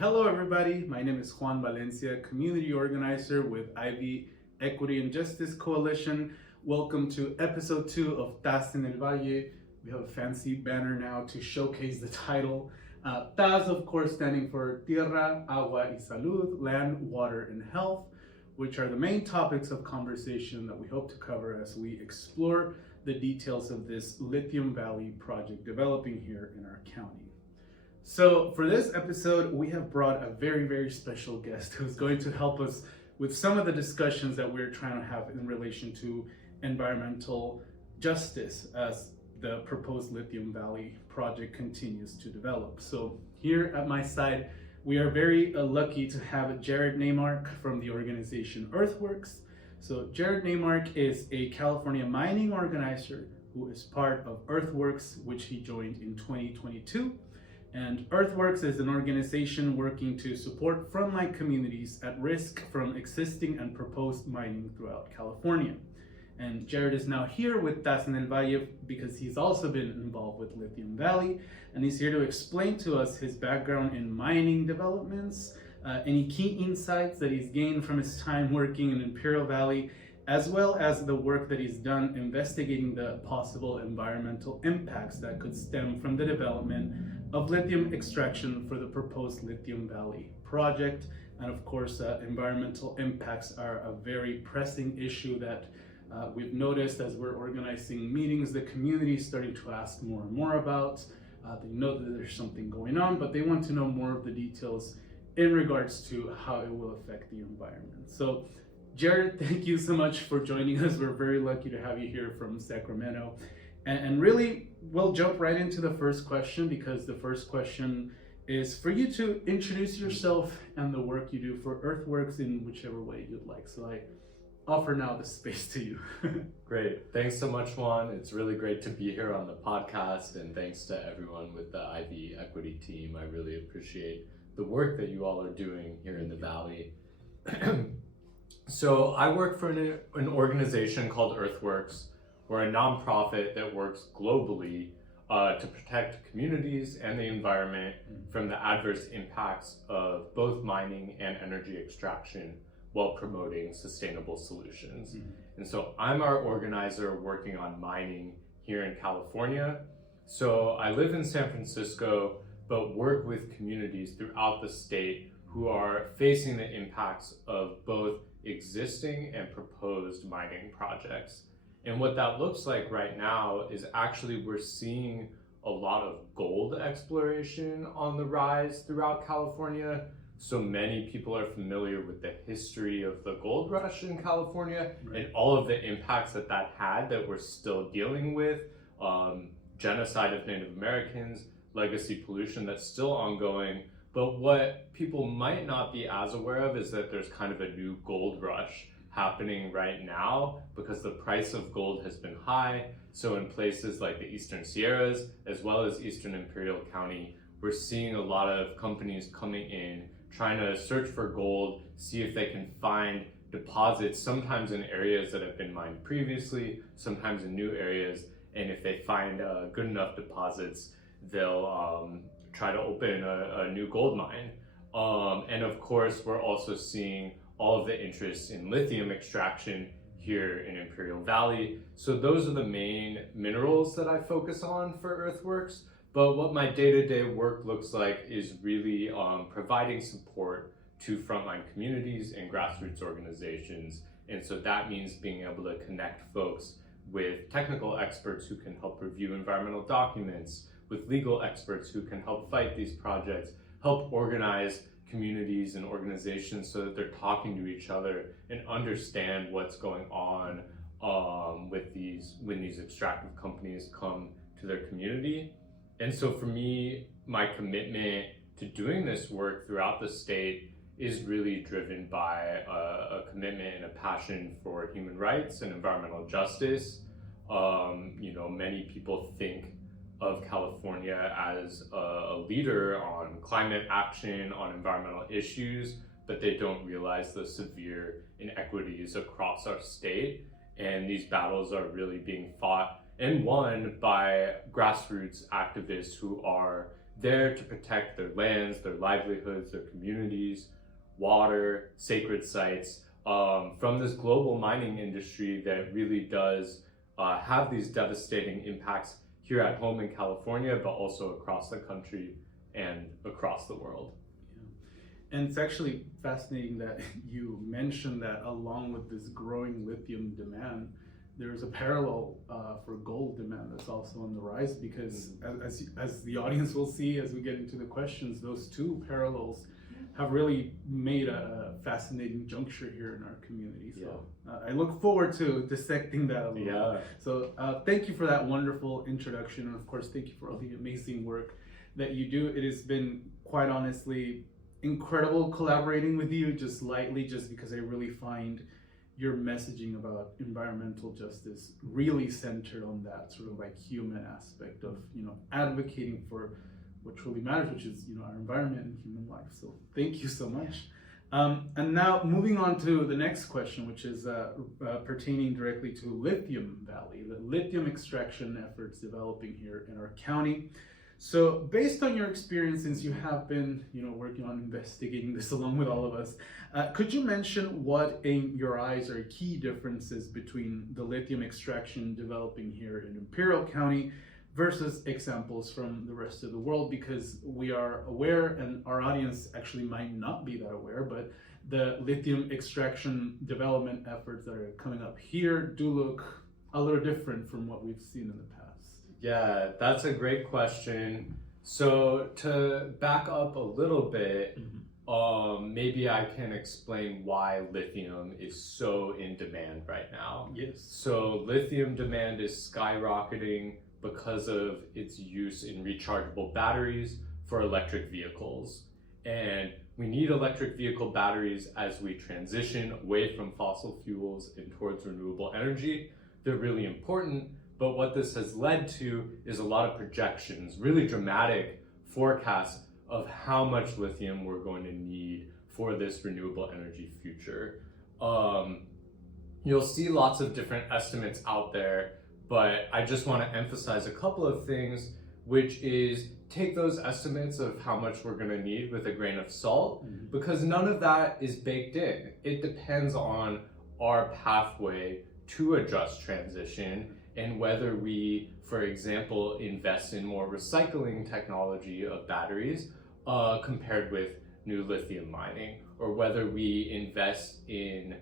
Hello everybody, my name is Juan Valencia, community organizer with Ivy Equity and Justice Coalition. Welcome to episode 2 of TAS en el Valle. We have a fancy banner now to showcase the title. TAS, of course, standing for Tierra, Agua y Salud, Land, Water, and Health, which are the main topics of conversation that we hope to cover as we explore the details of this Lithium Valley project developing here in our county. So for this episode, we have brought a very special guest who's going to help us with some of the discussions that we're trying to have in relation to environmental justice as the proposed Lithium Valley project continues to develop. So here at my side, we are very lucky to have Jared Naimark from the organization Earthworks. So Jared Naimark is a California mining organizer who is part of Earthworks, which he joined in 2022. And Earthworks is an organization working to support frontline communities at risk from existing and proposed mining throughout California. And Jared is now here with TAS en el Valle because he's also been involved with Lithium Valley, and he's here to explain to us his background in mining developments, any key insights that he's gained from his time working in Imperial Valley, as well as the work that he's done investigating the possible environmental impacts that could stem from the development of lithium extraction for the proposed Lithium Valley project. And of course, environmental impacts are a very pressing issue that we've noticed as we're organizing meetings. The community is starting to ask more and more about. They know that there's something going on, but they want to know more of the details in regards to how it will affect the environment. So Jared, thank you so much for joining us. We're very lucky to have you here from Sacramento. And really, we'll jump right into the first question, because the first question is for you to introduce yourself and the work you do for Earthworks in whichever way you'd like. So I offer now the space to you. Great. Thanks so much, Juan. It's really great to be here on the podcast, and thanks to everyone with the Ivy Equity team. I really appreciate the work that you all are doing here in the Valley. So I work for an organization called Earthworks. We're a nonprofit that works globally to protect communities and the environment from the adverse impacts of both mining and energy extraction while promoting sustainable solutions. And so I'm our organizer working on mining here in California. So I live in San Francisco, but work with communities throughout the state who are facing the impacts of both existing and proposed mining projects. And what that looks like right now is actually we're seeing a lot of gold exploration on the rise throughout California. So many people are familiar with the history of the gold rush in California, right, and all of the impacts that had that we're still dealing with, genocide of Native Americans, legacy pollution that's still ongoing. But what people might not be as aware of is that there's kind of a new gold rush happening right now because the price of gold has been high. So in places like the Eastern Sierras, as well as Eastern Imperial County, we're seeing a lot of companies coming in, trying to search for gold, see if they can find deposits, sometimes in areas that have been mined previously, sometimes in new areas. And if they find good enough deposits, they'll try to open a new gold mine. And of course, we're also seeing all of the interest in lithium extraction here in Imperial Valley. So those are the main minerals that I focus on for Earthworks. But what my day-to-day work looks like is really providing support to frontline communities and grassroots organizations. And so that means being able to connect folks with technical experts who can help review environmental documents, with legal experts who can help fight these projects, help organize communities and organizations so that they're talking to each other and understand what's going on when these extractive companies come to their community. And so for me, my commitment to doing this work throughout the state is really driven by a commitment and a passion for human rights and environmental justice. Many people think of California as a leader on climate action, on environmental issues, but they don't realize the severe inequities across our state. And these battles are really being fought and won by grassroots activists who are there to protect their lands, their livelihoods, their communities, water, sacred sites, from this global mining industry that really does have these devastating impacts here at home in California, but also across the country and across the world. Yeah. And it's actually fascinating that you mentioned that along with this growing lithium demand, there's a parallel for gold demand that's also on the rise, because as the audience will see as we get into the questions, those two parallels have really made a fascinating juncture here in our community. So I look forward to dissecting that a little bit. So thank you for that wonderful introduction. And of course, thank you for all the amazing work that you do. It has been, quite honestly, incredible collaborating with you, just because I really find your messaging about environmental justice really centered on that sort of like human aspect of, advocating for what truly matters, which is, our environment and human life. So thank you so much. And now moving on to the next question, which is pertaining directly to Lithium Valley, the lithium extraction efforts developing here in our county. So based on your experience, since you have been, working on investigating this along with all of us, could you mention what in your eyes are key differences between the lithium extraction developing here in Imperial County versus examples from the rest of the world? Because we are aware, and our audience actually might not be that aware, but the lithium extraction development efforts that are coming up here do look a little different from what we've seen in the past. Yeah, that's a great question. So to back up a little bit, maybe I can explain why lithium is so in demand right now. Yes. So lithium demand is skyrocketing because of its use in rechargeable batteries for electric vehicles. And we need electric vehicle batteries as we transition away from fossil fuels and towards renewable energy. They're really important, but what this has led to is a lot of projections, really dramatic forecasts of how much lithium we're going to need for this renewable energy future. You'll see lots of different estimates out there, but I just want to emphasize a couple of things, which is take those estimates of how much we're going to need with a grain of salt, because none of that is baked in. It depends on our pathway to a just transition and whether we, for example, invest in more recycling technology of batteries compared with new lithium mining, or whether we invest in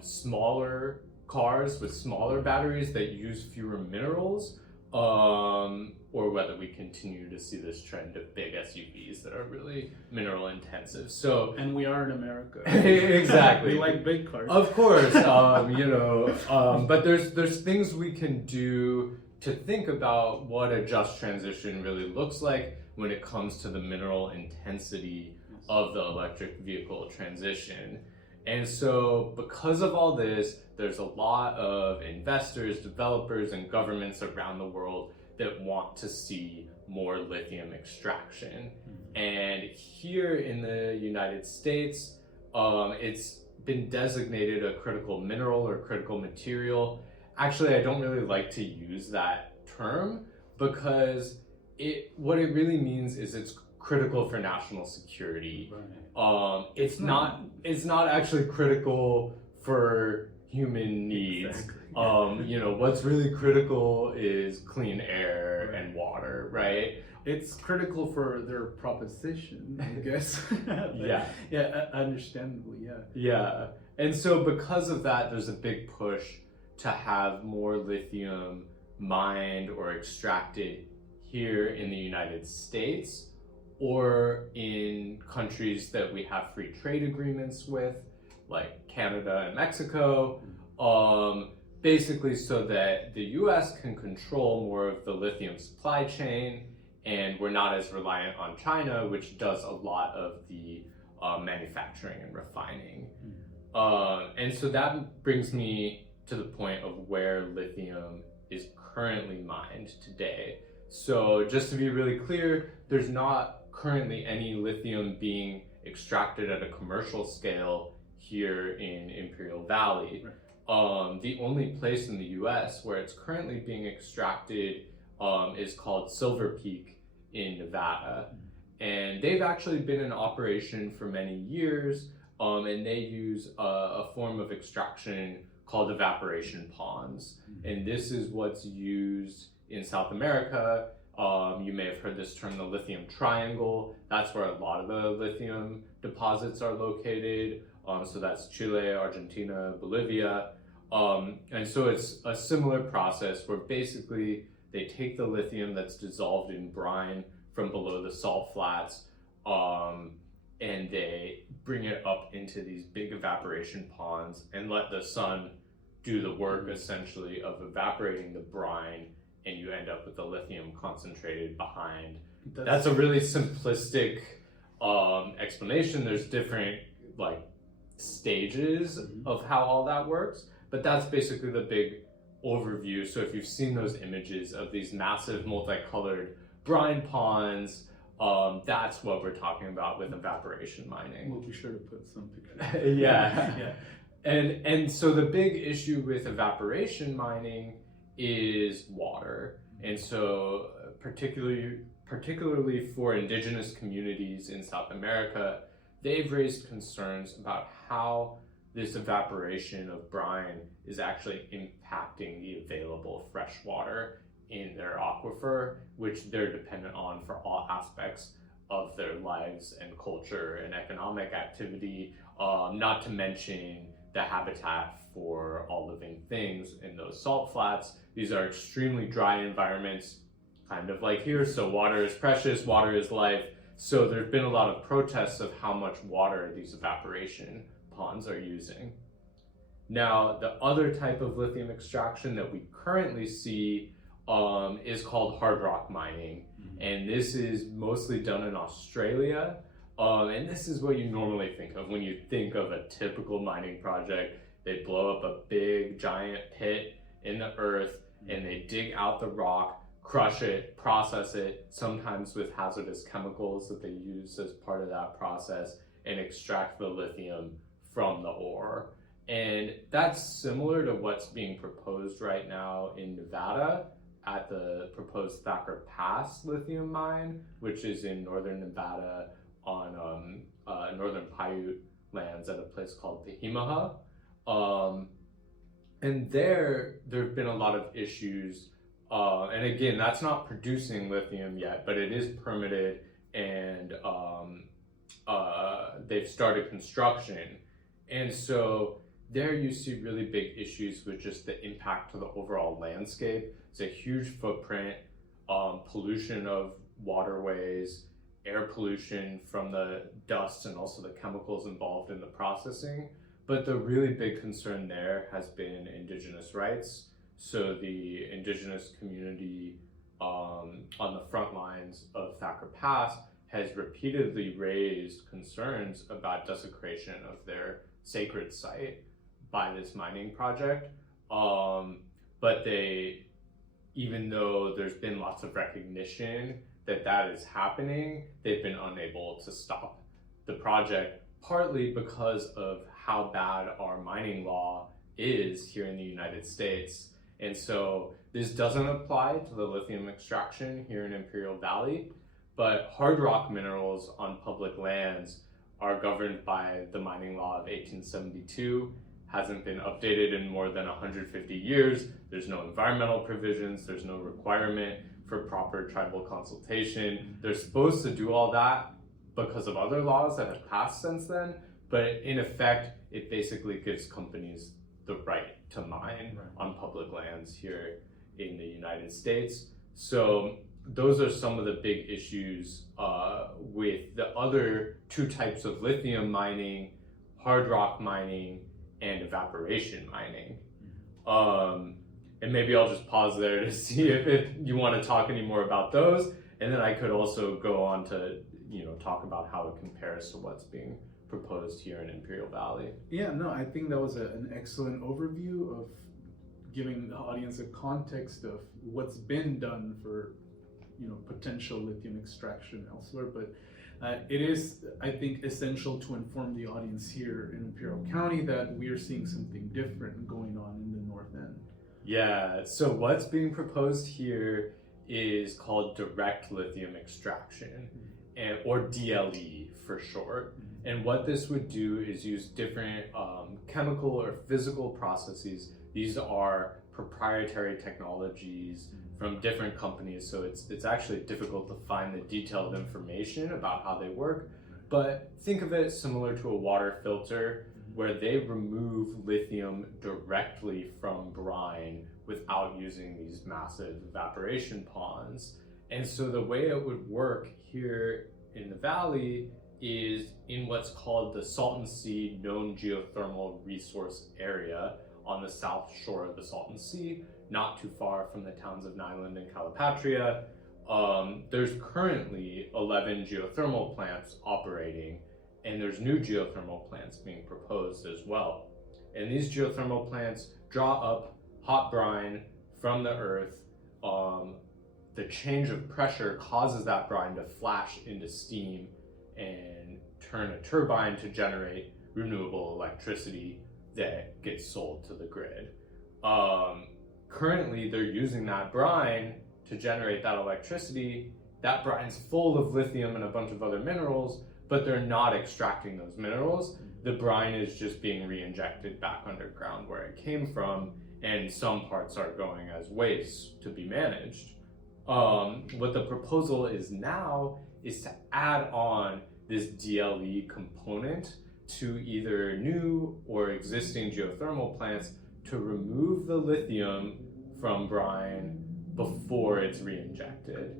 smaller cars with smaller batteries that use fewer minerals, or whether we continue to see this trend of big SUVs that are really mineral intensive. So, and we are in America. Exactly. We like big cars. Of course, but there's things we can do to think about what a just transition really looks like when it comes to the mineral intensity of the electric vehicle transition. And so because of all this, there's a lot of investors, developers, and governments around the world that want to see more lithium extraction. And here in the United States, it's been designated a critical mineral or critical material. Actually, I don't really like to use that term because what it really means is it's critical for national security. Right. It's not actually critical for human needs. Exactly. What's really critical is clean air and water, right? It's critical for their proposition, I guess. Understandably, Yeah. And so because of that, there's a big push to have more lithium mined or extracted here in the United States or in countries that we have free trade agreements with, like Canada and Mexico, basically so that the US can control more of the lithium supply chain and we're not as reliant on China, which does a lot of the manufacturing and refining. And so that brings me to the point of where lithium is currently mined today. So just to be really clear, there's not currently any lithium being extracted at a commercial scale here in Imperial Valley. Right. The only place in the US where it's currently being extracted is called Silver Peak in Nevada. And they've actually been in operation for many years, and they use a form of extraction called evaporation ponds. And this is what's used in South America. You may have heard this term, the lithium triangle. That's where a lot of the lithium deposits are located. So that's Chile, Argentina, Bolivia. And so it's a similar process where basically they take the lithium that's dissolved in brine from below the salt flats, and they bring it up into these big evaporation ponds and let the sun do the work essentially of evaporating the brine, and you end up with the lithium concentrated behind. That's a really simplistic explanation. There's different stages of how all that works, but that's basically the big overview. So if you've seen those images of these massive multicolored brine ponds, that's what we're talking about with evaporation mining. We'll be sure to put some pictures. Yeah. And so the big issue with evaporation mining is water. And so particularly for indigenous communities in South America, they've raised concerns about how this evaporation of brine is actually impacting the available fresh water in their aquifer, which they're dependent on for all aspects of their lives and culture and economic activity, not to mention the habitat for all living things in those salt flats. These are extremely dry environments, kind of like here, so water is precious, water is life. So there's been a lot of protests of how much water these evaporation ponds are using. Now, the other type of lithium extraction that we currently see is called hard rock mining. And this is mostly done in Australia. And this is what you normally think of when you think of a typical mining project. They blow up a big giant pit in the earth and they dig out the rock, crush it, process it, sometimes with hazardous chemicals that they use as part of that process, and extract the lithium from the ore. And that's similar to what's being proposed right now in Nevada at the proposed Thacker Pass lithium mine, which is in northern Nevada on northern Paiute lands at a place called Tehemaha. And there have been a lot of issues. And again, that's not producing lithium yet, but it is permitted, and they've started construction. And so there you see really big issues with just the impact to the overall landscape. It's a huge footprint, pollution of waterways, air pollution from the dust and also the chemicals involved in the processing. But the really big concern there has been indigenous rights. So the indigenous community on the front lines of Thacker Pass has repeatedly raised concerns about desecration of their sacred site by this mining project. But even though there's been lots of recognition that that is happening, they've been unable to stop the project, partly because of how bad our mining law is here in the United States. And so this doesn't apply to the lithium extraction here in Imperial Valley, but hard rock minerals on public lands are governed by the mining law of 1872, hasn't been updated in more than 150 years. There's no environmental provisions, there's no requirement for proper tribal consultation. They're supposed to do all that because of other laws that have passed since then, but in effect, it basically gives companies the right to mine on public lands here in the United States. So those are some of the big issues with the other two types of lithium mining, hard rock mining and evaporation mining. And maybe I'll just pause there to see if you want to talk any more about those. And then I could also go on to talk about how it compares to what's being proposed here in Imperial Valley. Yeah, no, I think that was an excellent overview of giving the audience a context of what's been done for potential lithium extraction elsewhere. But it is, I think, essential to inform the audience here in Imperial County that we are seeing something different going on in the north end. Yeah, so what's being proposed here is called direct lithium extraction, or DLE for short. And what this would do is use different chemical or physical processes. These are proprietary technologies from different companies, so it's actually difficult to find the detailed information about how they work. But think of it similar to a water filter, where they remove lithium directly from brine without using these massive evaporation ponds. And so the way it would work here in the valley is in what's called the Salton Sea Known Geothermal Resource Area on the south shore of the Salton Sea, not too far from the towns of Nyland and Calipatria. There's currently 11 geothermal plants operating, and there's new geothermal plants being proposed as well. And these geothermal plants draw up hot brine from the earth. The change of pressure causes that brine to flash into steam and turn a turbine to generate renewable electricity that gets sold to the grid. Currently, they're using that brine to generate that electricity. That brine's full of lithium and a bunch of other minerals, but they're not extracting those minerals. The brine is just being re-injected back underground where it came from, and some parts are going as waste to be managed. What the proposal is now is to add on this DLE component to either new or existing geothermal plants to remove the lithium from brine before it's re-injected.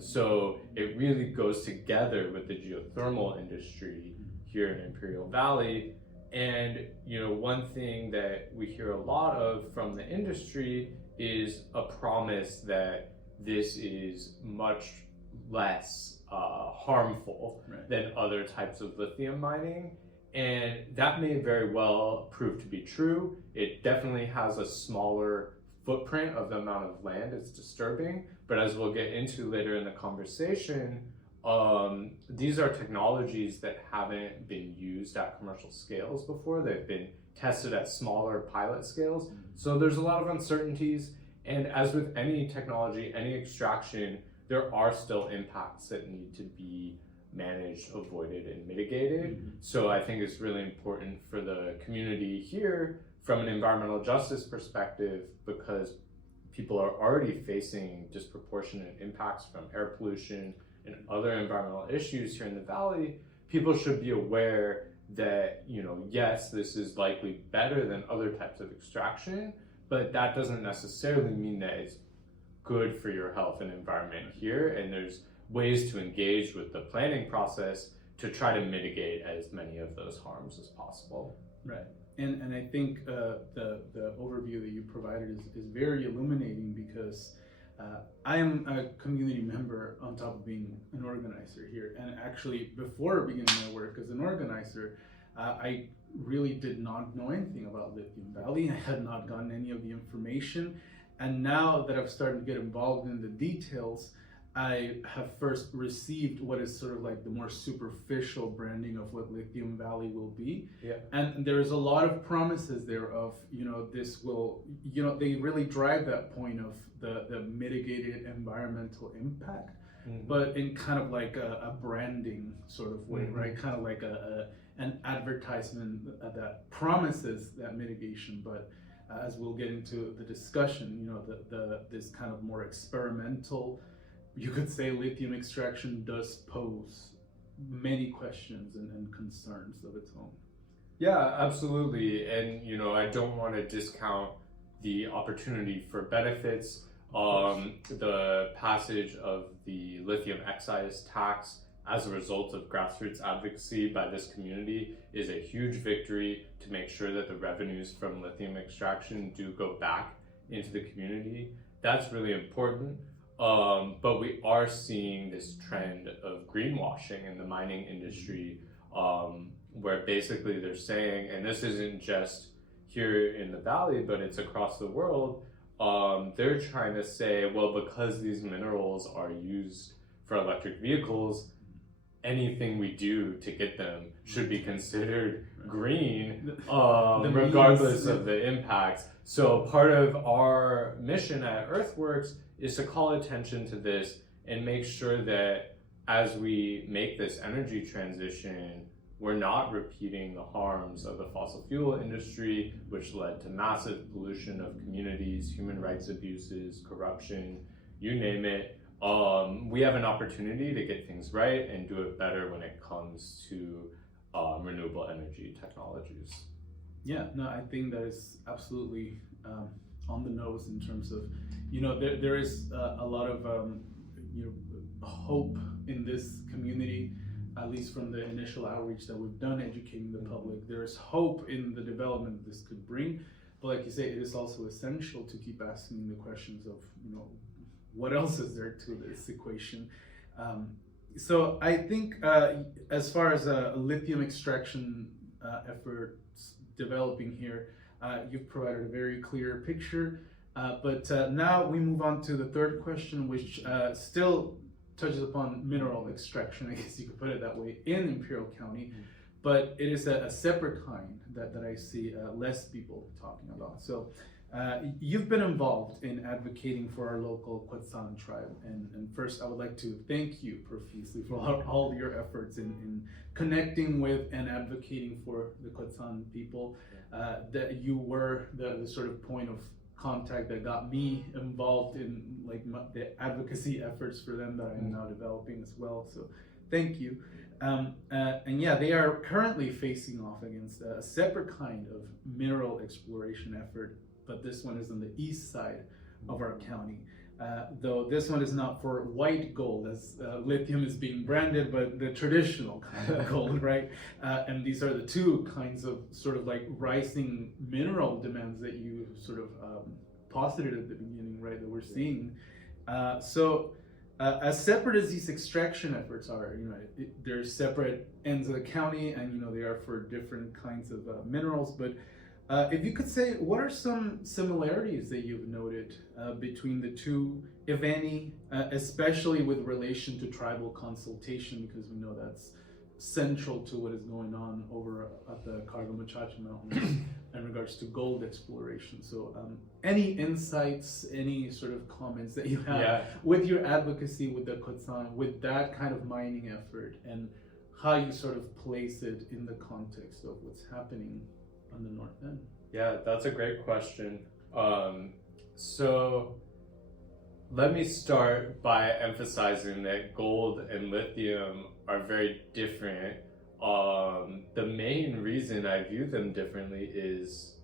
So it really goes together with the geothermal industry here in Imperial Valley. And one thing that we hear a lot of from the industry is a promise that this is much less harmful than other types of lithium mining. And that may very well prove to be true. It definitely has a smaller footprint of the amount of land it's disturbing. But as we'll get into later in the conversation, these are technologies that haven't been used at commercial scales before. They've been tested at smaller pilot scales. So there's a lot of uncertainties. And as with any technology, any extraction, there are still impacts that need to be managed, avoided, and mitigated. So I think it's really important for the community here from an environmental justice perspective, because people are already facing disproportionate impacts from air pollution and other environmental issues here in the valley. People should be aware that, yes, this is likely better than other types of extraction, but that doesn't necessarily mean that it's good for your health and environment here. And there's ways to engage with the planning process to try to mitigate as many of those harms as possible. Right. And I think the overview that you provided is very illuminating, because I am a community member on top of being an organizer here. And actually, before beginning my work as an organizer, I really did not know anything about Lithium Valley. I had not gotten any of the information. And now that I've started to get involved in the details, I have first received what is sort of like the more superficial branding of what Lithium Valley will be. Yeah. And there's a lot of promises there of, this will, they really drive that point of the mitigated environmental impact, but in kind of like a branding sort of way, right? Kind of like an advertisement that promises that mitigation, but as we'll get into the discussion, this kind of more experimental, you could say, lithium extraction does pose many questions and concerns of its own. Yeah, absolutely. And, I don't want to discount the opportunity for benefits. The passage of the lithium excise tax as a result of grassroots advocacy by this community is a huge victory to make sure that the revenues from lithium extraction do go back into the community. That's really important. But we are seeing this trend of greenwashing in the mining industry, where basically they're saying, and this isn't just here in the valley, but it's across the world, they're trying to say, well, because these minerals are used for electric vehicles, anything we do to get them should be considered green, The regardless means. of the impacts. So part of our mission at Earthworks is to call attention to this and make sure that as we make this energy transition, we're not repeating the harms of the fossil fuel industry, which led to massive pollution of communities, human rights abuses, corruption, you name it. We have an opportunity to get things right and do it better when it comes to renewable energy technologies. Yeah, no, I think that is absolutely on the nose in terms of, there is a lot of, hope in this community, at least from the initial outreach that we've done educating the public. There's hope in the development this could bring, but like you say, it is also essential to keep asking the questions of, what else is there to this equation? So I think as far as lithium extraction efforts developing here, you've provided a very clear picture. But now we move on to the third question, which still touches upon mineral extraction, I guess you could put it that way, in Imperial County, but it is a separate kind that I see less people talking about. So you've been involved in advocating for our local Quetzal tribe, and first I would like to thank you profusely for all your efforts in connecting with and advocating for the Quetzal people. That you were the sort of point of contact that got me involved in the advocacy efforts for them that I'm now developing as well. So thank you. And yeah, they are currently facing off against a separate kind of mineral exploration effort, but this one is on the east side of our county. Though this one is not for white gold as lithium is being branded, but the traditional kind of gold, right? And these are the two kinds of sort of rising mineral demands that you sort of posited at the beginning, right, that we're seeing. So as separate as these extraction efforts are, they're separate ends of the county, and they are for different kinds of minerals, but if you could say, what are some similarities that you've noted between the two, if any, especially with relation to tribal consultation, because we know that's central to what is going on over at the Cargo Muchacha Mountains in regards to gold exploration. So any insights, any sort of comments that you have with your advocacy with the Quetzal, with that kind of mining effort, and how you sort of place it in the context of what's happening on the north end? Yeah, that's a great question. So let me start by emphasizing that gold and lithium are very different. The main reason I view them differently is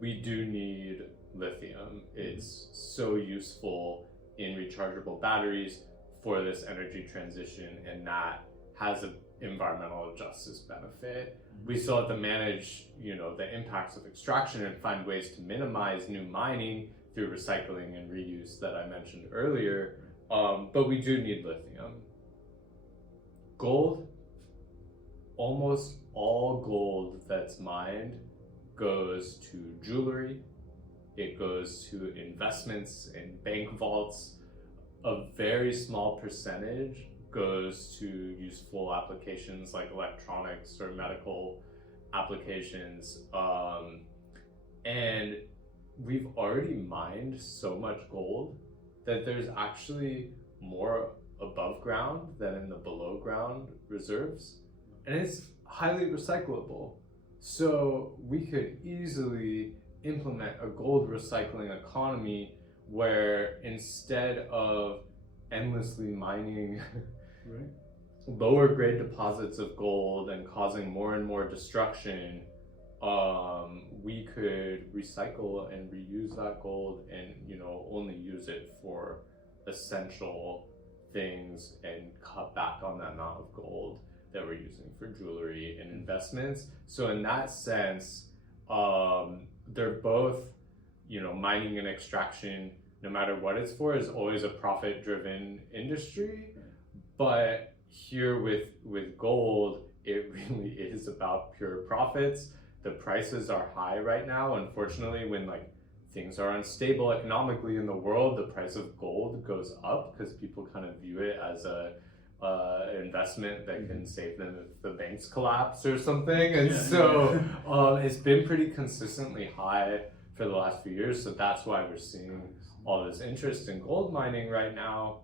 we do need lithium. It's so useful in rechargeable batteries for this energy transition, and that has an environmental justice benefit. We still have to manage, the impacts of extraction and find ways to minimize new mining through recycling and reuse that I mentioned earlier. But we do need lithium. Gold, almost all gold that's mined goes to jewelry. It goes to investments in bank vaults. A very small percentage goes to useful applications like electronics or medical applications. And we've already mined so much gold that there's actually more above ground than in the below ground reserves. And it's highly recyclable. So we could easily implement a gold recycling economy where instead of endlessly mining lower grade deposits of gold and causing more and more destruction, we could recycle and reuse that gold and only use it for essential things and cut back on the amount of gold that we're using for jewelry and investments. So in that sense, they're both, mining and extraction, no matter what it's for, is always a profit-driven industry. But here with gold, it really is about pure profits. The prices are high right now. Unfortunately, when things are unstable economically in the world, the price of gold goes up because people kind of view it as a investment that can save them if the banks collapse or something. And Yeah. so it's been pretty consistently high for the last few years. So that's why we're seeing all this interest in gold mining right now.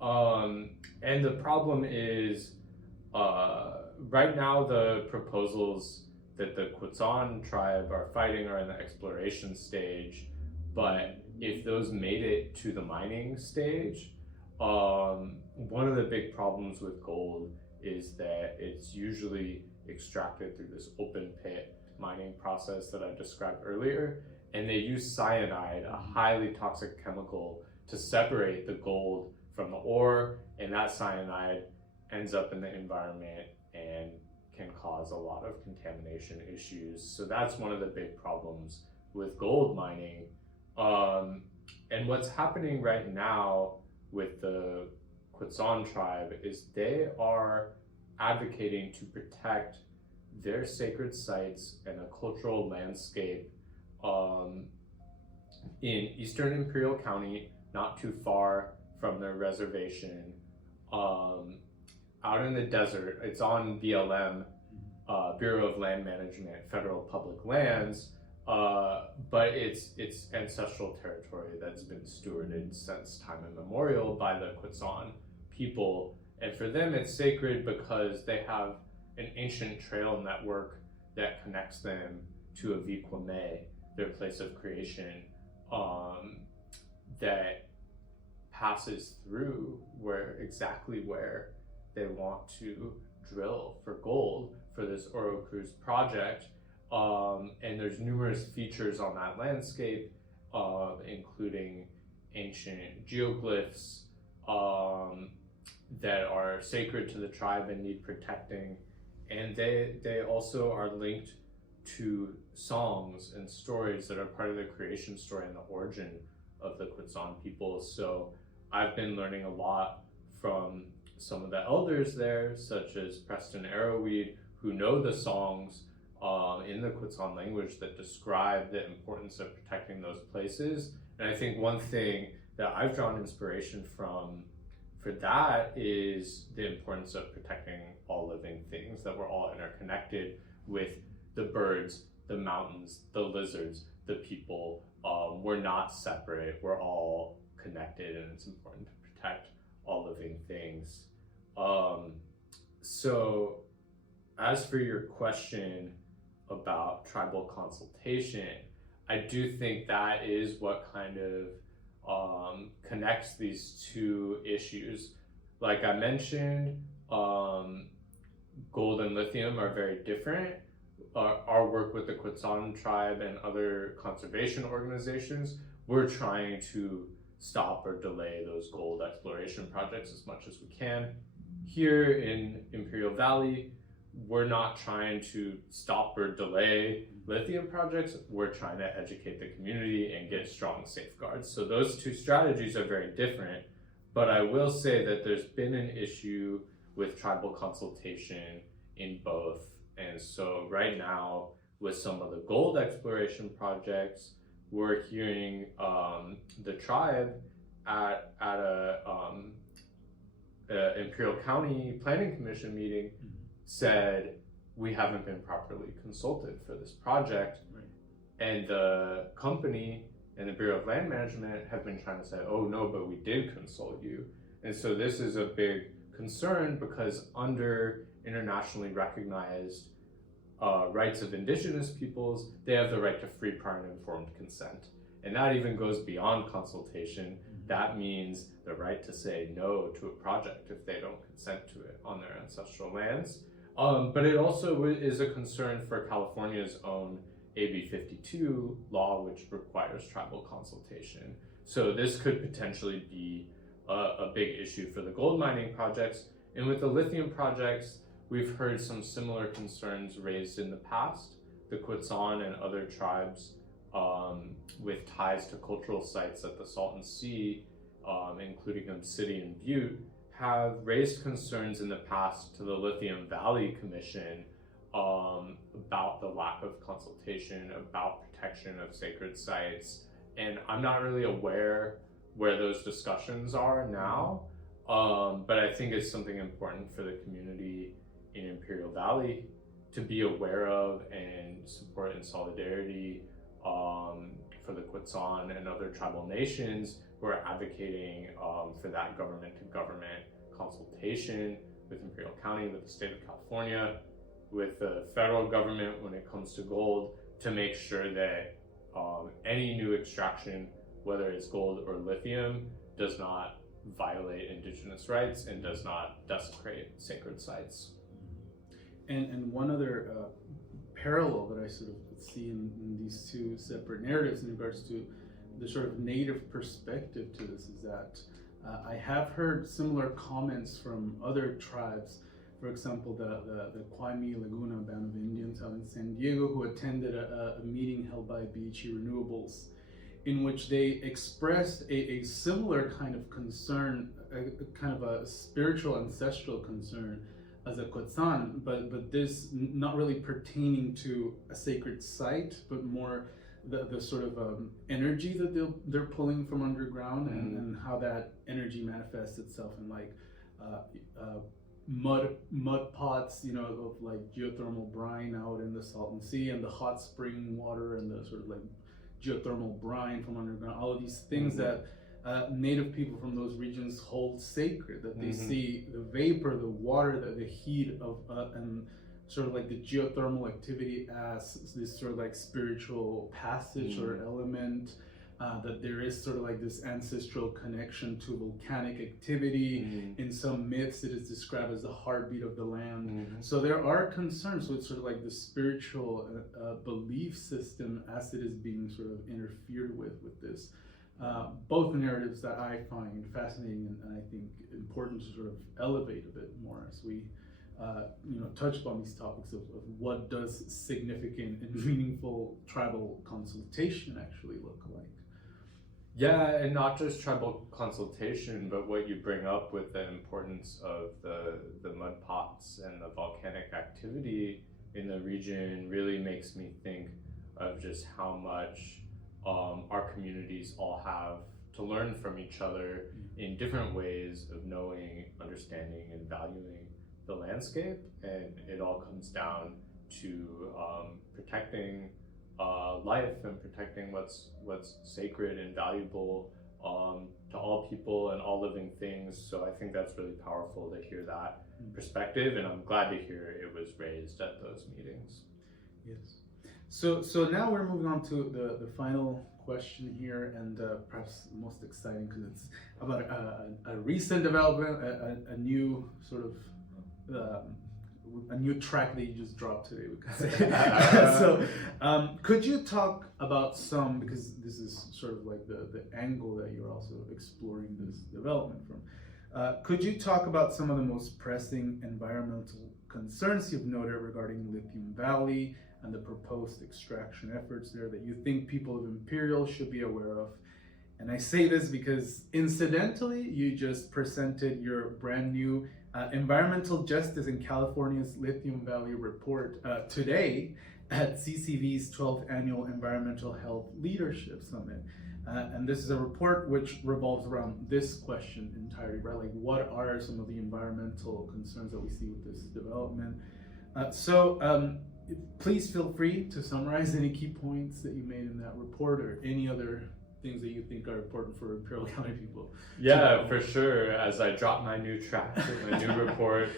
And the problem is, right now the proposals that the Quechan tribe are fighting are in the exploration stage, but if those made it to the mining stage, one of the big problems with gold is that it's usually extracted through this open pit mining process that I described earlier, and they use cyanide, a highly toxic chemical, to separate the gold from the ore, and that cyanide ends up in the environment and can cause a lot of contamination issues. So that's one of the big problems with gold mining. And what's happening right now with the Quechan tribe is they are advocating to protect their sacred sites and a cultural landscape in eastern Imperial County, not too far from their reservation, out in the desert. It's on BLM, Bureau of Land Management, federal public lands, but it's ancestral territory that's been stewarded since time immemorial by the Quechan people. And for them, it's sacred because they have an ancient trail network that connects them to Aviquame, their place of creation, that passes through exactly where they want to drill for gold for this Oro Cruz project. And there's numerous features on that landscape, including ancient geoglyphs that are sacred to the tribe and need protecting. And they also are linked to songs and stories that are part of the creation story and the origin of the Quechan people. So I've been learning a lot from some of the elders there, such as Preston Arrowweed, who know the songs in the Quechan language that describe the importance of protecting those places. And I think one thing that I've drawn inspiration from for that is the importance of protecting all living things, that we're all interconnected with the birds, the mountains, the lizards, the people. We're not separate, we're all connected, and it's important to protect all living things. So as for your question about tribal consultation, I do think that is what kind of connects these two issues. Like I mentioned, gold and lithium are very different. Our work with the Quechan tribe and other conservation organizations, we're trying to stop or delay those gold exploration projects as much as we can. Here in Imperial Valley, we're not trying to stop or delay lithium projects. We're trying to educate the community and get strong safeguards. So those two strategies are very different, but I will say that there's been an issue with tribal consultation in both. And so right now, with some of the gold exploration projects, we're hearing the tribe at a Imperial County Planning Commission meeting said, we haven't been properly consulted for this project. Right. And the company and the Bureau of Land Management have been trying to say, oh no, but we did consult you. And so this is a big concern because under internationally recognized rights of indigenous peoples, they have the right to free, prior, and informed consent. And that even goes beyond consultation. That means the right to say no to a project if they don't consent to it on their ancestral lands. But it also is a concern for California's own AB 52 law, which requires tribal consultation. So this could potentially be a big issue for the gold mining projects. And with the lithium projects, we've heard some similar concerns raised in the past. The Quechan and other tribes with ties to cultural sites at the Salton Sea, including Obsidian Butte, have raised concerns in the past to the Lithium Valley Commission about the lack of consultation, about protection of sacred sites. And I'm not really aware where those discussions are now, But I think it's something important for the community in Imperial Valley to be aware of and support in solidarity for the Quetzal and other tribal nations who are advocating for that government-to-government consultation with Imperial County, with the state of California, with the federal government when it comes to gold, to make sure that any new extraction, whether it's gold or lithium, does not violate indigenous rights and does not desecrate sacred sites. And one other parallel that I sort of see in these two separate narratives in regards to the sort of native perspective to this is that I have heard similar comments from other tribes. For example, the Quaimi Laguna Band of Indians out in San Diego, who attended a meeting held by BHE Renewables, in which they expressed a similar kind of concern, a kind of a spiritual ancestral concern as a Quetzal, but this not really pertaining to a sacred site, but more the sort of energy that they're pulling from underground, and how that energy manifests itself in like mud pots, you know, of like geothermal brine out in the Salton Sea, and the hot spring water, and the sort of like geothermal brine from underground, all of these things that native people from those regions hold sacred, that they see the vapor, the water, the heat of and sort of like the geothermal activity as this sort of like spiritual passage or element, that there is sort of like this ancestral connection to volcanic activity. In some myths it is described as the heartbeat of the land. So there are concerns with sort of like the spiritual belief system as it is being sort of interfered with this. Both narratives that I find fascinating and I think important to sort of elevate a bit more as we touch upon these topics of what does significant and meaningful tribal consultation actually look like. Yeah, and not just tribal consultation, but what you bring up with the importance of the mud pots and the volcanic activity in the region really makes me think of just how much our communities all have to learn from each other in different ways of knowing, understanding, and valuing the landscape. And it all comes down to protecting life and protecting what's sacred and valuable to all people and all living things. So I think that's really powerful to hear that perspective, and I'm glad to hear it was raised at those meetings. Yes. So now we're moving on to the final question here, and perhaps most exciting because it's about a recent development, a new sort of a new track that you just dropped today, we could say. So could you talk about some, because this is sort of like the angle that you're also exploring this development from, could you talk about some of the most pressing environmental concerns you've noted regarding Lithium Valley and the proposed extraction efforts there that you think people of Imperial should be aware of? And I say this because incidentally, you just presented your brand new Environmental Justice in California's Lithium Valley report today at CCV's 12th Annual Environmental Health Leadership Summit. And this is a report which revolves around this question entirely, right? Like, what are some of the environmental concerns that we see with this development? Please feel free to summarize any key points that you made in that report, or any other things that you think are important for Imperial County people. Yeah, for sure. As I drop my new track with my new report.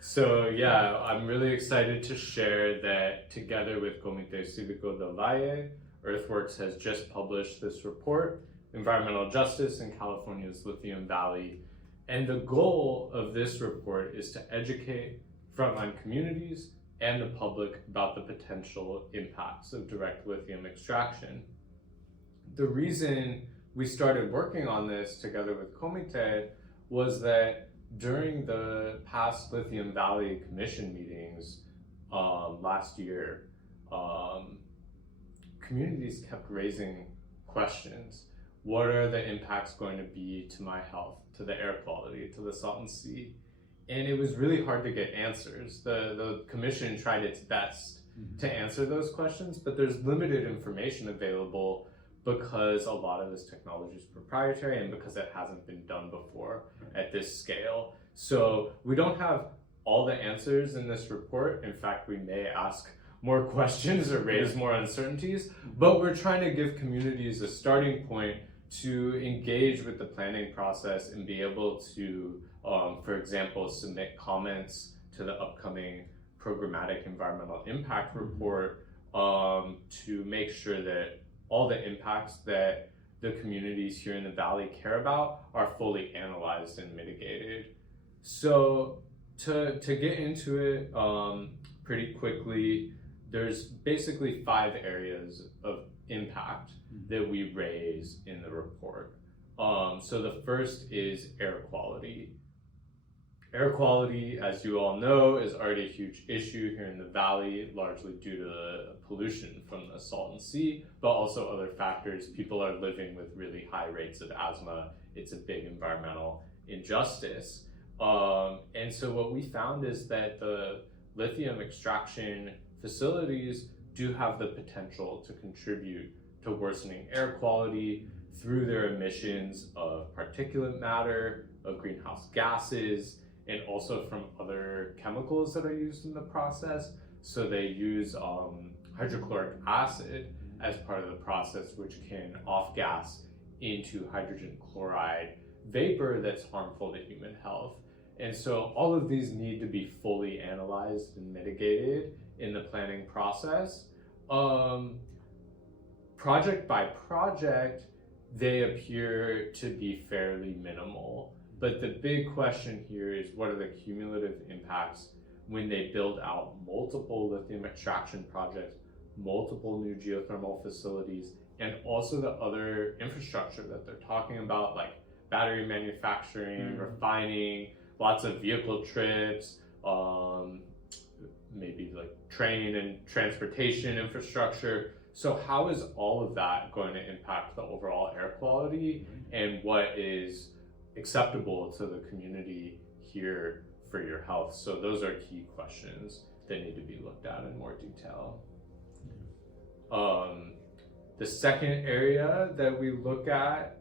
So yeah, I'm really excited to share that together with Comité Cívico del Valle, Earthworks has just published this report, Environmental Justice in California's Lithium Valley. And the goal of this report is to educate frontline communities and the public about the potential impacts of direct lithium extraction. The reason we started working on this together with Comité was that during the past Lithium Valley Commission meetings last year, communities kept raising questions. What are the impacts going to be to my health, to the air quality, to the Salton Sea? And it was really hard to get answers. The commission tried its best to answer those questions, but there's limited information available, because a lot of this technology is proprietary and because it hasn't been done before at this scale. So we don't have all the answers in this report. In fact, we may ask more questions or raise more uncertainties, but we're trying to give communities a starting point to engage with the planning process and be able to, for example, submit comments to the upcoming programmatic environmental impact report to make sure that all the impacts that the communities here in the Valley care about are fully analyzed and mitigated. So to get into it pretty quickly, there's basically 5 areas of impact that we raise in the report. So the first is air quality. Air quality, as you all know, is already a huge issue here in the Valley, largely due to the pollution from the Salton Sea, but also other factors. People are living with really high rates of asthma. It's a big environmental injustice. And so what we found is that the lithium extraction facilities do have the potential to contribute to worsening air quality through their emissions of particulate matter, of greenhouse gases, and also from other chemicals that are used in the process. So they use hydrochloric acid as part of the process, which can off-gas into hydrogen chloride vapor that's harmful to human health. And so all of these need to be fully analyzed and mitigated in the planning process. Project by project, they appear to be fairly minimal. But the big question here is, what are the cumulative impacts when they build out multiple lithium extraction projects, multiple new geothermal facilities, and also the other infrastructure that they're talking about, like battery manufacturing, refining, lots of vehicle trips, maybe like train and transportation infrastructure. So how is all of that going to impact the overall air quality, and what is acceptable to the community here for your health? So those are key questions that need to be looked at in more detail. The second area that we look at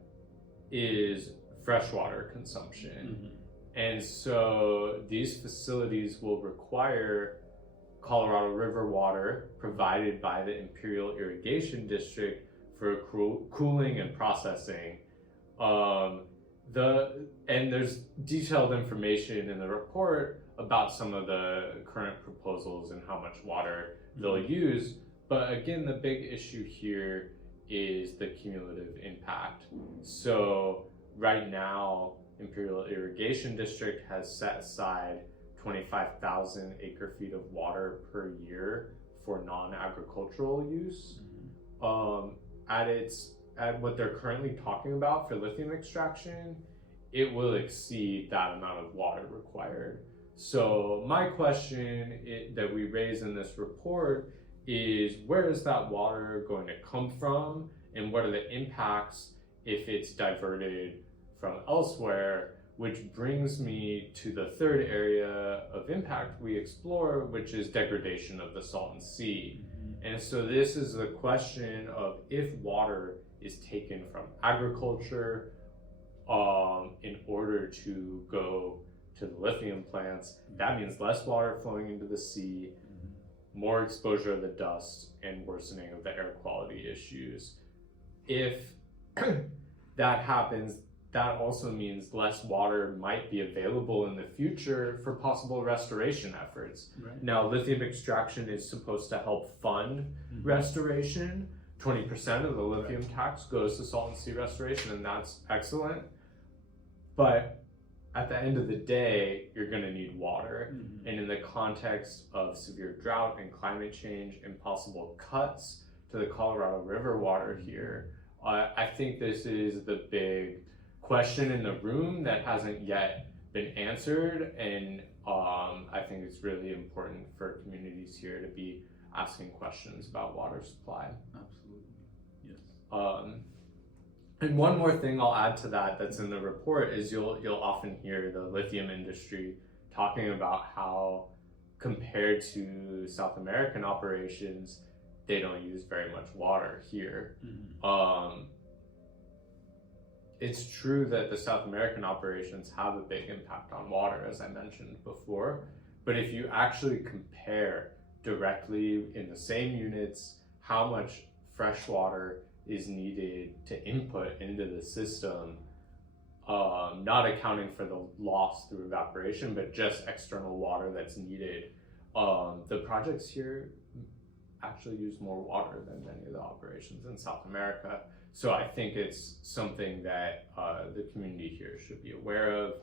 is freshwater consumption. And so these facilities will require Colorado River water provided by the Imperial Irrigation District for cooling and processing. And there's detailed information in the report about some of the current proposals and how much water they'll use. But again, the big issue here is the cumulative impact. So right now, Imperial Irrigation District has set aside 25,000 acre feet of water per year for non-agricultural use. At what they're currently talking about for lithium extraction, it will exceed that amount of water required. So my question that we raise in this report is, where is that water going to come from, and what are the impacts if it's diverted from elsewhere? Which brings me to the third area of impact we explore, which is degradation of the Salton Sea. And so this is the question of, if water is taken from agriculture in order to go to the lithium plants, that means less water flowing into the sea, more exposure of the dust, and worsening of the air quality issues. If that happens, that also means less water might be available in the future for possible restoration efforts. Now, lithium extraction is supposed to help fund restoration. 20% of the lithium tax goes to Salton Sea restoration, and that's excellent. But at the end of the day, you're going to need water. And in the context of severe drought and climate change and possible cuts to the Colorado River water here, I think this is the big question in the room that hasn't yet been answered. And I think it's really important for communities here to be asking questions about water supply. Absolutely, yes. And one more thing I'll add to that that's in the report is you'll often hear the lithium industry talking about how, compared to South American operations, they don't use very much water here. It's true that the South American operations have a big impact on water, as I mentioned before, but if you actually compare directly in the same units how much fresh water is needed to input into the system, not accounting for the loss through evaporation, but just external water that's needed, the projects here actually use more water than many of the operations in South America. So I think it's something that the community here should be aware of,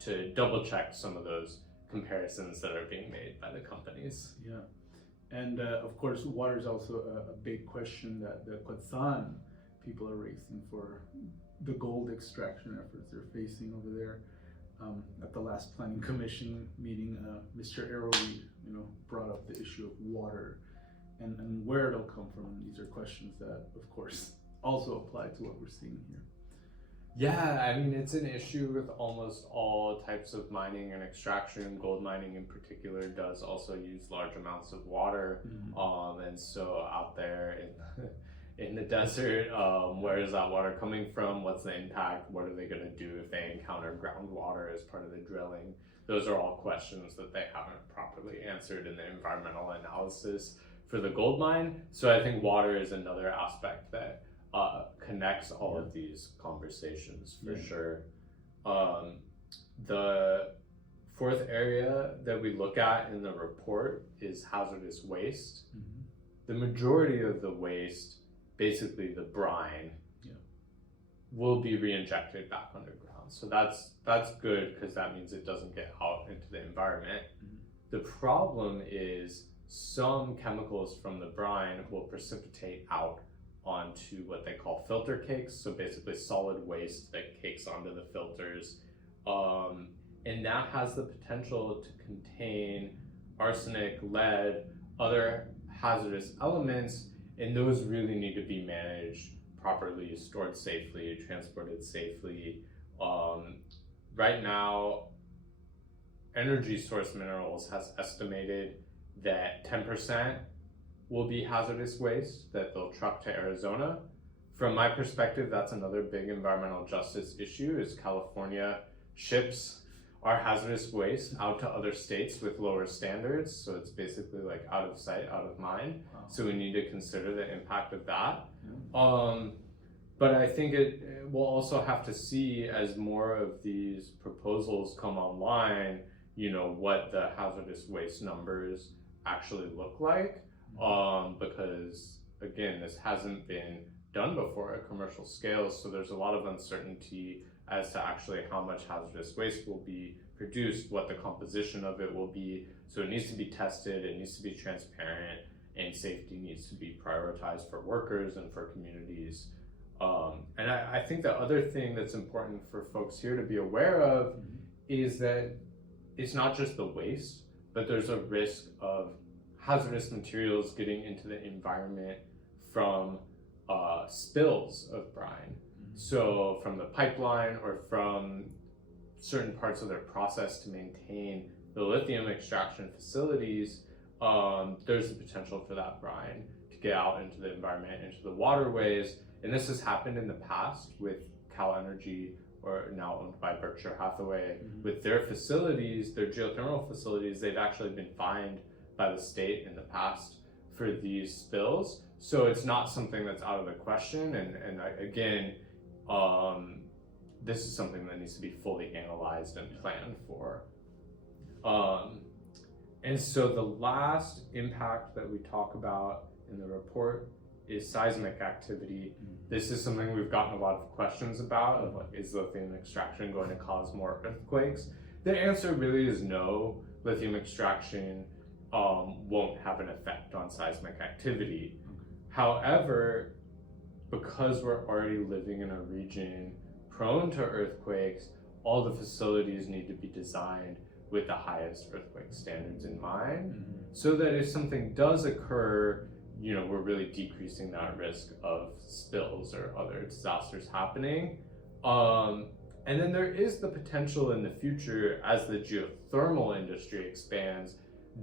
to double check some of those comparisons that are being made by the companies. Yeah, and of course, water is also a big question that the Quetzal people are raising for the gold extraction efforts they're facing over there. At the last planning commission meeting, Mr. Arrowby, brought up the issue of water and where it'll come from. These are questions that, of course, also apply to what we're seeing here. Yeah, I mean, it's an issue with almost all types of mining and extraction. Gold mining in particular does also use large amounts of water. And so out there in the desert, where is that water coming from? What's the impact? What are they going to do if they encounter groundwater as part of the drilling? Those are all questions that they haven't properly answered in the environmental analysis for the gold mine. So I think water is another aspect that connects all of these conversations for sure. The fourth area that we look at in the report is hazardous waste. The majority of the waste, basically the brine, will be re-injected back underground. So that's good, because that means it doesn't get out into the environment. The problem is some chemicals from the brine will precipitate out onto what they call filter cakes. So basically solid waste that cakes onto the filters. And that has the potential to contain arsenic, lead, other hazardous elements, and those really need to be managed properly, stored safely, transported safely. Right now, Energy Source Minerals has estimated that 10% will be hazardous waste that they'll truck to Arizona. From my perspective, that's another big environmental justice issue, is California ships our hazardous waste out to other states with lower standards. So it's basically like out of sight, out of mind. Wow. So we need to consider the impact of that. But I think we'll also have to see, as more of these proposals come online, what the hazardous waste numbers actually look like. Because again, this hasn't been done before at commercial scale, so there's a lot of uncertainty as to actually how much hazardous waste will be produced, what the composition of it will be. So it needs to be tested, it needs to be transparent, and safety needs to be prioritized for workers and for communities. And I think the other thing that's important for folks here to be aware of is that it's not just the waste, but there's a risk of hazardous materials getting into the environment from spills of brine. So from the pipeline or from certain parts of their process to maintain the lithium extraction facilities, there's the potential for that brine to get out into the environment, into the waterways. And this has happened in the past with Cal Energy, or now owned by Berkshire Hathaway, with their facilities, their geothermal facilities. They've actually been fined by the state in the past for these spills. So it's not something that's out of the question. And again, this is something that needs to be fully analyzed and planned for. And so the last impact that we talk about in the report is seismic activity. This is something we've gotten a lot of questions about, of like, is lithium extraction going to cause more earthquakes? The answer really is no. Lithium extraction won't have an effect on seismic activity. However, because we're already living in a region prone to earthquakes, all the facilities need to be designed with the highest earthquake standards in mind, so that if something does occur, we're really decreasing that risk of spills or other disasters happening. And then there is the potential in the future, as the geothermal industry expands,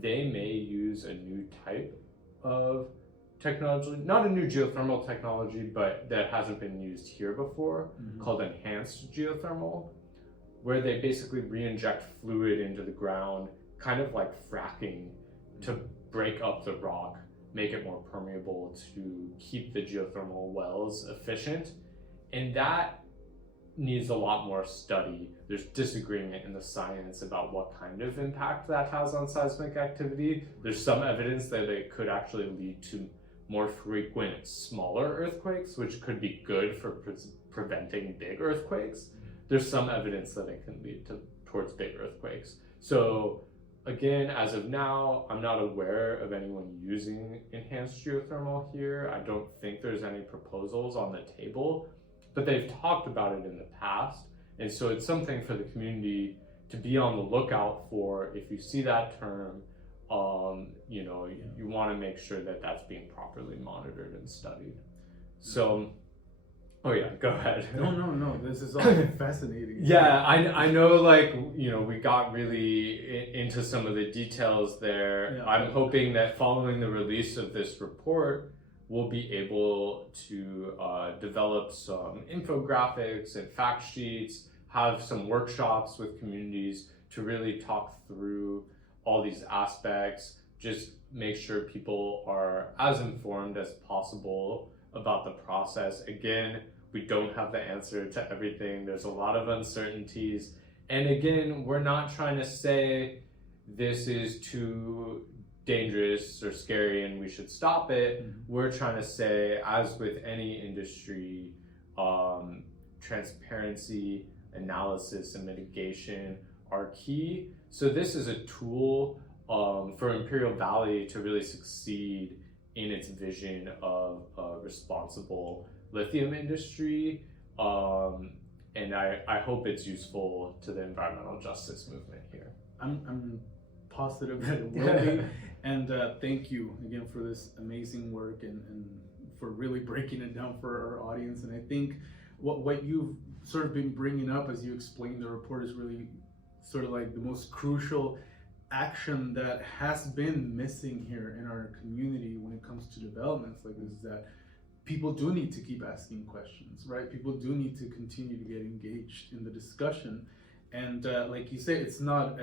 they may use a new type of technology, not a new geothermal technology, but that hasn't been used here before, called enhanced geothermal, where they basically re-inject fluid into the ground, kind of like fracking, to break up the rock, make it more permeable to keep the geothermal wells efficient. And that needs a lot more study. There's disagreement in the science about what kind of impact that has on seismic activity. There's some evidence that it could actually lead to more frequent smaller earthquakes, which could be good for preventing big earthquakes. There's some evidence that it can lead towards big earthquakes. So again, as of now, I'm not aware of anyone using enhanced geothermal here. I don't think there's any proposals on the table, but they've talked about it in the past. And so it's something for the community to be on the lookout for. If you see that term, you want to make sure that that's being properly monitored and studied. So, oh yeah, go ahead. No, this is all fascinating. Yeah, I know, we got really into some of the details there. Yeah. I'm hoping that following the release of this report, we'll be able to develop some infographics and fact sheets, have some workshops with communities to really talk through all these aspects, just make sure people are as informed as possible about the process. Again, we don't have the answer to everything. There's a lot of uncertainties. And again, we're not trying to say this is too dangerous or scary and we should stop it. We're trying to say, as with any industry, transparency, analysis, and mitigation are key. So this is a tool for Imperial Valley to really succeed in its vision of a responsible lithium industry. And I hope it's useful to the environmental justice movement here. I'm positive that it will be. And thank you again for this amazing work and for really breaking it down for our audience. And I think what you've sort of been bringing up as you explain the report is really sort of like the most crucial action that has been missing here in our community when it comes to developments like this, is that people do need to keep asking questions, right? People do need to continue to get engaged in the discussion. And like you say, it's not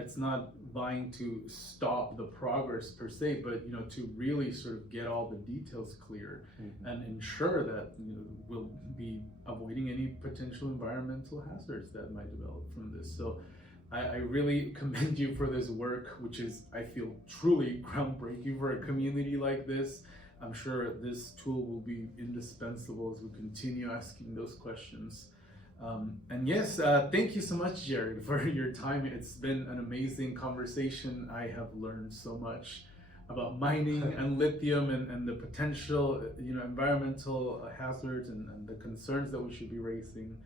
vying to stop the progress per se, but to really sort of get all the details clear and ensure that we'll be avoiding any potential environmental hazards that might develop from this. So I really commend you for this work, which is, I feel, truly groundbreaking for a community like this. I'm sure this tool will be indispensable as we continue asking those questions. And yes, thank you so much, Jared, for your time. It's been an amazing conversation. I have learned so much about mining and lithium and the potential, environmental hazards and the concerns that we should be raising.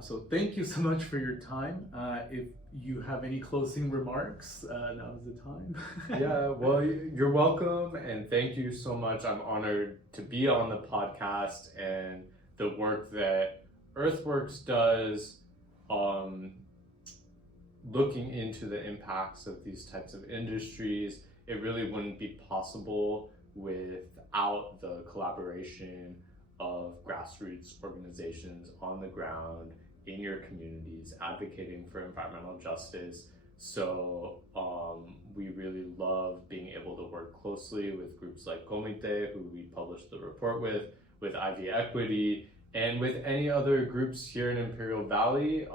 So thank you so much for your time. If you have any closing remarks, now is the time. Yeah, well, you're welcome, and thank you so much. I'm honored to be on the podcast and the work that Earthworks does, looking into the impacts of these types of industries. It really wouldn't be possible without the collaboration of grassroots organizations on the ground in your communities advocating for environmental justice. So we really love being able to work closely with groups like Comite, who we published the report with Ivy Equity, and with any other groups here in Imperial Valley.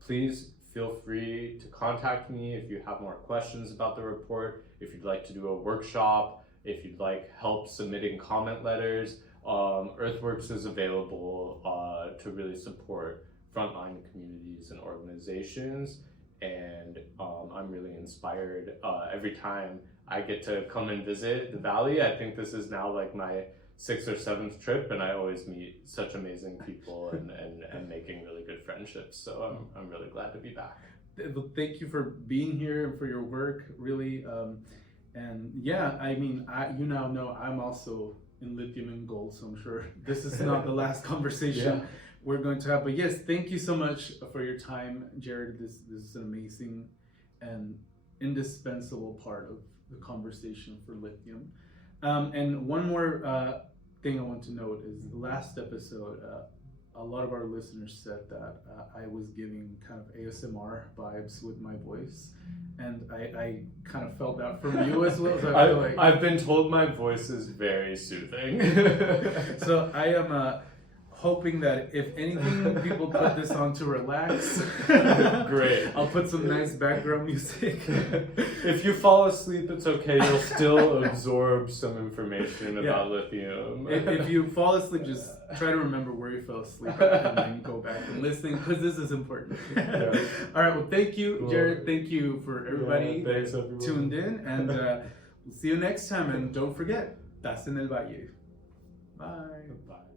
Please feel free to contact me if you have more questions about the report, if you'd like to do a workshop, if you'd like help submitting comment letters. Earthworks is available to really support frontline communities and organizations, and I'm really inspired every time I get to come and visit the Valley. I think this is now like my 6th or 7th trip, and I always meet such amazing people and making really good friendships. So I'm really glad to be back. Thank you for being here and for your work, really. And yeah, I mean, you now know I'm also in lithium and gold, so I'm sure this is not the last conversation we're going to have. But yes, thank you so much for your time, Jared. This is an amazing and indispensable part of the conversation for lithium. And one more thing I want to note is the last episode, a lot of our listeners said that I was giving kind of ASMR vibes with my voice, and I kind of felt that from you as well. So I feel like I've been told my voice is very soothing. so I am hoping that if anything, people put this on to relax. Great. I'll put some nice background music. If you fall asleep, it's okay. You'll still absorb some information about lithium. If you fall asleep, just try to remember where you fell asleep and then go back and listen, because this is important. Yeah. All right, well, thank you, Cool. Jared. Thank you for everybody Thanks, everyone. tuned in, and we'll see you next time. And don't forget, Estás en el Valle. Bye. Bye.